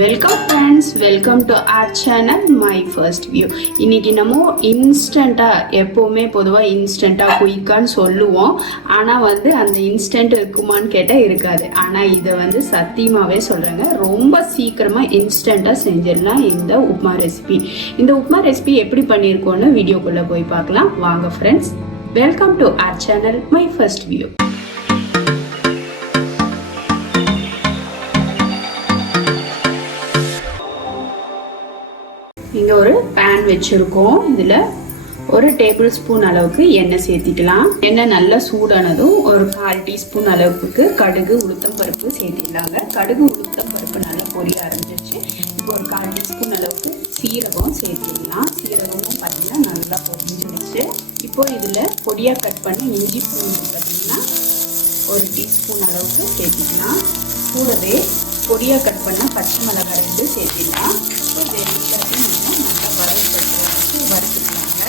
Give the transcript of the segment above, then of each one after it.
Welcome friends, welcome to R channel my first view. இன்னைக்கு நம்ம இன்ஸ்டண்ட்டாக, எப்போவுமே பொதுவாக இன்ஸ்டண்ட்டாக குயிக்கான்னு சொல்லுவோம். ஆனால் அந்த இன்ஸ்டன்ட் இருக்குமான்னு கேட்டால் இருக்காது. ஆனால் இதை சத்தியமாகவே சொல்கிறேங்க, ரொம்ப சீக்கிரமாக இன்ஸ்டண்ட்டாக செஞ்சிடலாம் இந்த உப்மா ரெசிபி. இந்த உப்மா ரெசிபி எப்படி பண்ணியிருக்கோன்னு வீடியோக்குள்ளே போய் பார்க்கலாம் வாங்க friends. Welcome to R channel my first view. இங்கே ஒரு பேன் வச்சுருக்கோம். இதில் ஒரு டேபிள் ஸ்பூன் அளவுக்கு எண்ணெய் சேர்த்திக்கலாம். எண்ணெய் நல்லா சூடானதும் ஒரு 1/4 டீஸ்பூன் அளவுக்கு கடுகு உளுத்தம் பருப்பு சேர்த்திடலாங்க. கடுகு உளுத்தம் பருப்பு நல்லா பொரிய ஆரம்பிச்சிருச்சு. இப்போ ஒரு 1/4 டீஸ்பூன் அளவுக்கு சீரகம் சேர்த்திடலாம். சீரகமும் பார்த்தீங்கன்னா நல்லா பொரிஞ்சிருச்சு. இப்போ இதில் பொடியாக கட் பண்ணி இஞ்சி பூண்டு பார்த்தீங்கன்னா ஒரு டீஸ்பூன் அளவுக்கு சேர்த்திக்கலாம். கூடவே பொடியாக கட் பண்ண பச்சை மிளகாய் 2 சேர்த்திடலாம். இப்போ இது எல்லாத்தையும் நல்லா வறுத்துக்கலாங்க.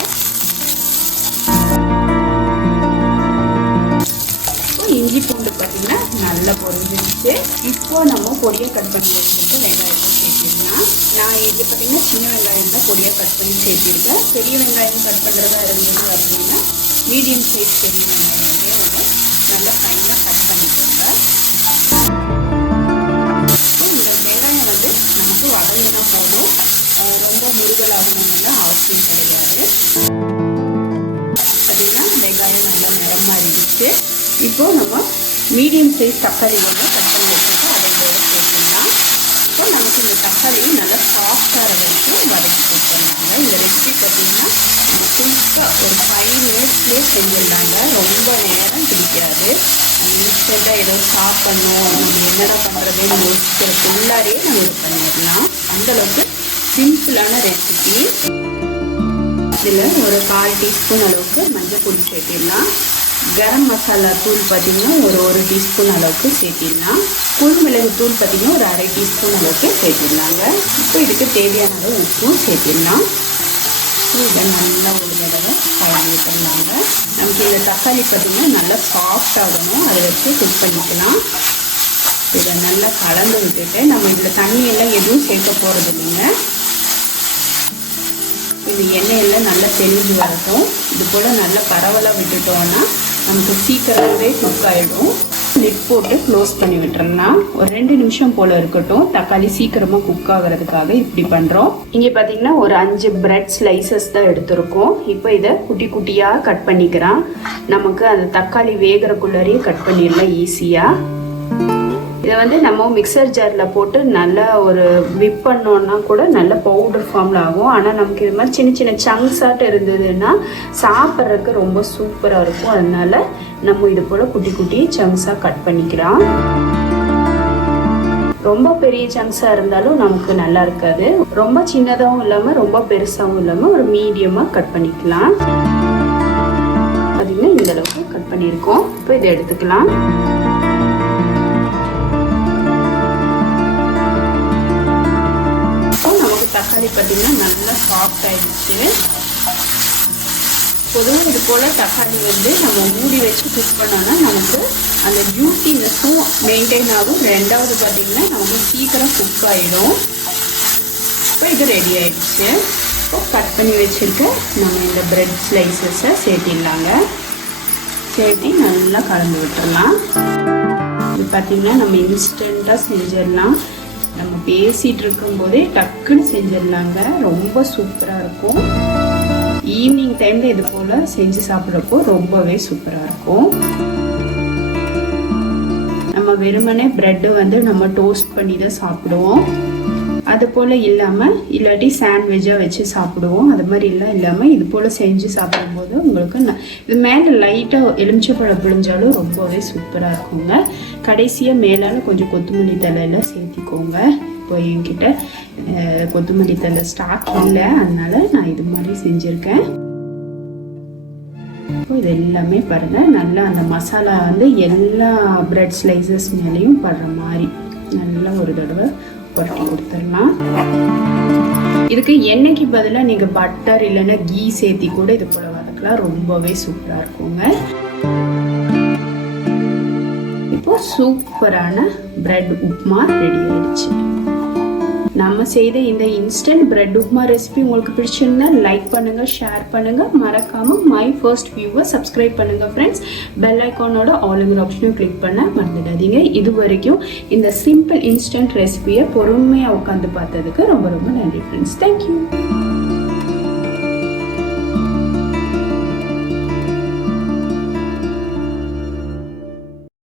இப்போ இஞ்சி பூண்டு பார்த்தீங்கன்னா நல்லா பொரிஞ்சிருச்சு. இப்போ நம்ம பொடியாக கட் பண்ணி வச்சுருக்க வெங்காயத்தை சேர்த்திடலாம். நான் இது பார்த்தீங்கன்னா சின்ன வெங்காயம் தான் பொடியாக கட் பண்ணி சேர்த்திருக்கேன். பெரிய வெங்காயம் கட் பண்ணுறதா இருந்தது அப்படின்னா மீடியம் சைஸ் பெரிய வெங்காயம் நல்லா ஃபைனாக கட் பண்ணிக்கோங்க. வதங்கினா போதும், ரொம்ப முருகலாகணும்லாம் அவசியம் கிடையாது. பார்த்தீங்கன்னா வெங்காயம் நல்லா நிறம் மாறிடுச்சு. இப்போ நம்ம மீடியம் சைஸ் தக்காளி கட் பண்ணி வச்சுட்டு அதை இதோட சேர்த்துக்கலாம். இப்போ நமக்கு இந்த தக்காளி நல்லா சாஃப்டாக வரைக்கும் வதக்கி கொடுத்துருந்தாங்க. இந்த ரெசிபி பார்த்தீங்கன்னா நம்ம குயிக்காக ஒரு 5 மினிட்ஸ்லேயே செஞ்சிடலாங்க. ரொம்ப நேரம் பிடிக்காது. இன்ஸ்டண்ட்டாக ஏதோ சாப்பிடணும், நம்ம என்னடா பண்ணுறதுன்னு யோசிக்கிறதுக்குள்ளாரே நம்ம இது பண்ணிடலாம். அந்தளவுக்கு சிம்பிளான ரெசிபி. இதில் ஒரு 1/4 டீஸ்பூன் அளவுக்கு மஞ்சள் பொடி சேர்த்திடலாம். கரம் மசாலா தூள் பார்த்திங்கன்னா ஒரு டீஸ்பூன் அளவுக்கு சேர்த்திடலாம். குருமிளகு தூள் பார்த்திங்கன்னா ஒரு 1/2 டீஸ்பூன் அளவுக்கு சேர்த்திடலாங்க. இப்போ இதுக்கு தேவையான அளவு உப்பும் சேர்த்திடலாம். இதை நல்லா ஒரு தடவை கலந்து விட்டுடலாங்க. நமக்கு இந்த தக்காளி பார்த்திங்கன்னா நல்லா சாஃப்ட் ஆகணும், அதை வச்சு குக் பண்ணிக்கலாம். இதை நல்லா கலந்து விட்டுட்டு நம்ம இதில் தண்ணியெல்லாம் எதுவும் சேர்க்க போகிறது இல்லைங்க. இது எண்ணெயெல்லாம் நல்லா தெளிஞ்சு வரட்டும். இது போல் நல்லா பரவலாக விட்டுட்டோன்னா நமக்கு சீக்கிரமாகவே குக் ஆகிடும். லிட் போட்டு க்ளோஸ் பண்ணி விட்டுறலாம். ஒரு 2 நிமிஷம் போல் இருக்கட்டும். தக்காளி சீக்கிரமாக குக் ஆகிறதுக்காக இப்படி பண்ணுறோம். இங்கே பார்த்தீங்கன்னா ஒரு 5 பிரெட் ஸ்லைசஸ் தான் எடுத்திருக்கோம். இப்போ இதை குட்டி குட்டியாக கட் பண்ணிக்கிறோம். நமக்கு அந்த தக்காளி வேகிறக்குள்ளாரையே கட் பண்ணிடலாம் ஈஸியாக. இதை நம்ம மிக்சர் ஜாரில் போட்டு நல்லா ஒரு விப் பண்ணோன்னா கூட நல்ல பவுடர் ஃபார்மில் ஆகும். ஆனால் நமக்கு இது மாதிரி சின்ன சின்ன சங்க்ஸாட்டு இருந்ததுன்னா சாப்பிட்றதுக்கு ரொம்ப சூப்பராக இருக்கும். அதனால நம்ம இது போல் குட்டி குட்டி சங்க்ஸாக கட் பண்ணிக்கிறோம். ரொம்ப பெரிய சங்க்ஸாக இருந்தாலும் நமக்கு நல்லா இருக்காது. ரொம்ப சின்னதாகவும் இல்லாமல் ரொம்ப பெருசாகவும் இல்லாமல் ஒரு மீடியமாக கட் பண்ணிக்கலாம். பார்த்தீங்கன்னா இந்த அளவுக்கு கட் பண்ணியிருக்கோம். இப்போ இதை எடுத்துக்கலாம். தக்காளி பார்த்தீங்கன்னா நல்லா சாஃப்ட் ஆகிடுச்சு. பொதுவாக இது போல் தக்காளி நம்ம மூடி வச்சு குக் பண்ணோன்னா நமக்கு அந்த ஜூஸினஸும் மெயின்டைன் ஆகும். 2வது பார்த்திங்கன்னா நமக்கு சீக்கிரம் குக் ஆகிடும். இப்போ இது ரெடி ஆகிடுச்சு. இப்போ கட் பண்ணி வச்சுருக்க நம்ம இந்த பிரெட் ஸ்லைசஸை சேர்த்திடலாங்க. சேர்த்தி நல்லா கலந்து விட்டுடலாம். இது பார்த்திங்கன்னா நம்ம இன்ஸ்டண்ட்டாக செஞ்சிடலாம். நம்ம பேசிகிட்டு இருக்கும்போதே டக்குன்னு செஞ்சிடலாங்க. ரொம்ப சூப்பராக இருக்கும். ஈவினிங் டைமில் இது போல் செஞ்சு சாப்பிட்றப்போ ரொம்பவே சூப்பராக இருக்கும். நம்ம வெறுமனே ப்ரெட்டு நம்ம டோஸ்ட் பண்ணி தான் சாப்பிடுவோம். அது போல் இல்லாமல் இல்லாட்டி சாண்ட்விட்சாக வச்சு சாப்பிடுவோம். அது மாதிரிலாம் இல்லாமல் இது போல் செஞ்சு சாப்பிடும்போது உங்களுக்கு இது மேலே லைட்டாக எலுமிச்சப்பழம் பிழிஞ்சாலும் ரொம்பவே சூப்பராக இருக்குங்க. கடைசியாக மேலால் கொஞ்சம் கொத்தமல்லி தலையில் சேர்த்திக்கோங்க. இப்போ என்கிட்ட கொத்தமல்லி தலை ஸ்டாக் இல்லை, அதனால நான் இது மாதிரி செஞ்சுருக்கேன். இப்போ இது எல்லாமே பாருங்கள், நல்லா அந்த மசாலா எல்லா பிரெட் ஸ்லைசஸ் மேலேயும் படுற மாதிரி நல்லா ஒரு தடவை புரட்டி கொடுத்துடலாம். இதுக்கு எண்ணெய்க்கு பதிலாக நீங்கள் பட்டர் இல்லைன்னா கீ சேர்த்தி கூட இது போல் வதக்கலாம். ரொம்பவே சூப்பராக இருக்குங்க. இப்போ சூப்பரான பிரெட் உப்மா ரெடி ஆயிடுச்சு. நம்ம செய்த இந்த இன்ஸ்டன்ட் பிரெட் உப்மா ரெசிபி உங்களுக்கு பிடிச்சிருந்தா லைக் பண்ணுங்க, ஷேர் பண்ணுங்க, மறக்காம மை ஃபர்ஸ்ட் வியூவை சப்ஸ்கிரைப் பண்ணுங்க ஃப்ரெண்ட்ஸ். பெல் ஐக்கானோட ஆளுங்கிற ஆப்ஷனையும் கிளிக் பண்ண மறந்துடாதீங்க. இது வரைக்கும் இந்த சிம்பிள் இன்ஸ்டன்ட் ரெசிபியை பொறுமையாக உட்காந்து பார்த்ததுக்கு ரொம்ப ரொம்ப நன்றி ஃப்ரெண்ட்ஸ். தேங்க்யூ.